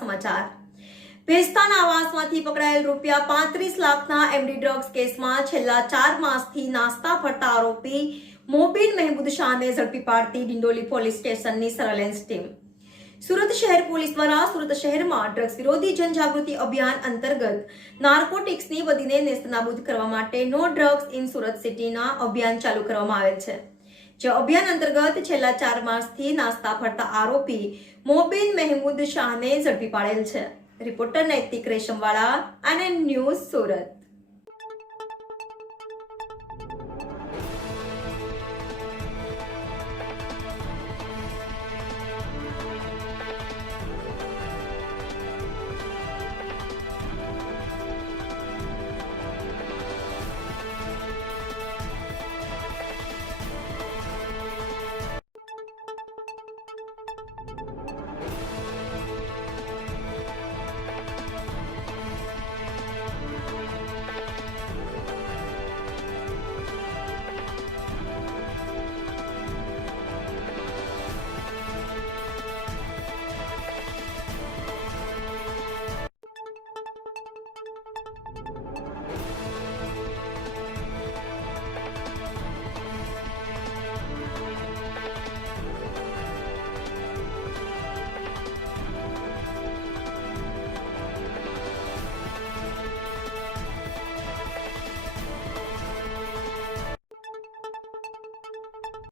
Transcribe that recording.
સમાચાર ભેસ્તાના આવાસમાંથી પકડાયેલ ₹35 લાખના MD drugs કેસમાં છેલ્લા 4 માસથી નાસ્તા ફરતા આરોપી મોબીન મહેમૂદ શાહને ઝડપી પાડતી ડિંડોલી પોલીસ સ્ટેશનની સર્વેલન્સ ટીમ. સુરત શહેર પોલીસ દ્વારા સુરત શહેરમાં ડ્રગ્સ વિરોધી જનજાગૃતિ અભિયાન અંતર્ગત નાર્કોટિક્સની બદીને નેસ્તનાબૂદ કરવા માટે નો ડ્રગ્સ ઇન સુરત સિટીના અભિયાન ચાલુ કરવામાં આવેલ છે. જે અભિયાન અંતર્ગત છેલ્લા 4 માસથી નાસ્તા ફરતા આરોપી મોબીન મહેમૂદ શાહને ઝડપી પાડેલ છે. રિપોર્ટર નૈતિક રેશમવાળા, આનંદ ન્યૂઝ, સુરત.